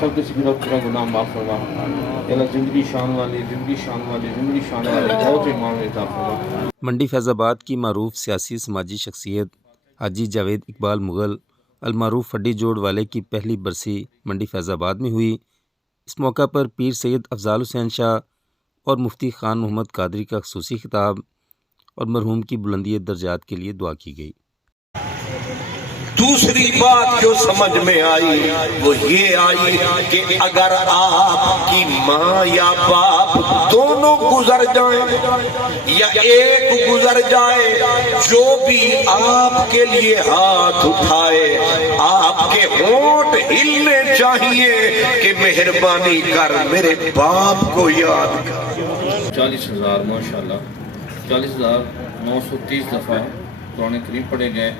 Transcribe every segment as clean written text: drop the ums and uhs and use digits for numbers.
سب کے سبھی اپنا گناہ معاف فرما اللہ زندگی شان والی بہت ایمان عطا فرما۔ منڈی فیض آباد کی معروف سیاسی سماجی شخصیت حاجی جاوید اقبال مغل المعروف ہڈی جوڑ والے کی پہلی برسی منڈی فیض آباد میں ہوئی۔ اس موقع پر پیر سید افضال حسین شاہ اور مفتی خان محمد قادری کا خصوصی خطاب اور مرحوم کی بلندی درجات کے لیے دعا کی گئی۔ دوسری بات جو سمجھ میں آئی وہ یہ آئی کہ اگر آپ کی ماں یا باپ دونوں گزر جائیں یا ایک گزر جائے، جو بھی آپ کے لیے ہاتھ اٹھائے آپ کے ہونٹ ہلنے چاہیے کہ مہربانی کر میرے باپ کو یاد کر۔ 40,000 ماشاءاللہ 40,930 دفعہ قرآن کریم پڑھے گئے۔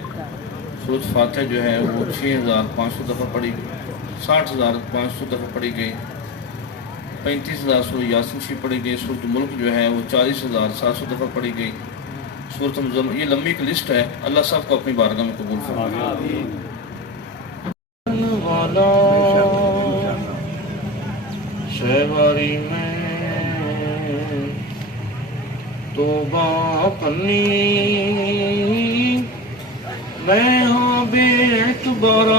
سورۃ فاتحہ جو ہے وہ 6,500 دفعہ پڑھی گئی، 60,500 دفعہ پڑھی گئی، 35,000 سورہ یاسین شریف پڑھی گئی۔ سورۃ ملک جو ہے وہ 40,700 دفعہ پڑھی گئی۔ سورۃ مزمل، یہ لمبی ایک لسٹ ہے، اللہ سب کو اپنی بارگاہ میں قبول فرمائے۔ شہواری میں توبہ کنی میں ہوں بے اعتبارا،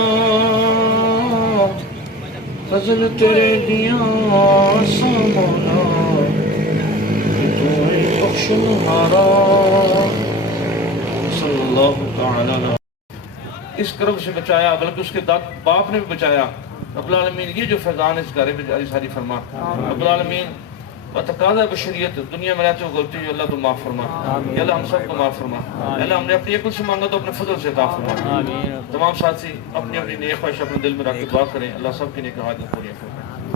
فضل تیرے دیاں سامانا تو بخشنہارا صلی اللہ تعالی علیہ۔ اس کرب سے بچایا، بلکہ اس کے باپ نے بھی بچایا۔ رب العالمین یہ جو فیضان اس گھر میں جاری ساری فرما، رب العالمین تقاضا بشریت دنیا میں رہتے ہو غلطی اللہ تو معاف فرما، یا اللہ ہم سب کو معاف فرما، یا اللہ ہم نے اپنی عقل سے مانگا تو اپنے فضل سے عطا فرما۔ تمام ساتھی اپنی اپنی نیک خواہش اپنے دل میں رکھ کے دعا کریں، اللہ سب کی نیک حاجت پوری فرمائے۔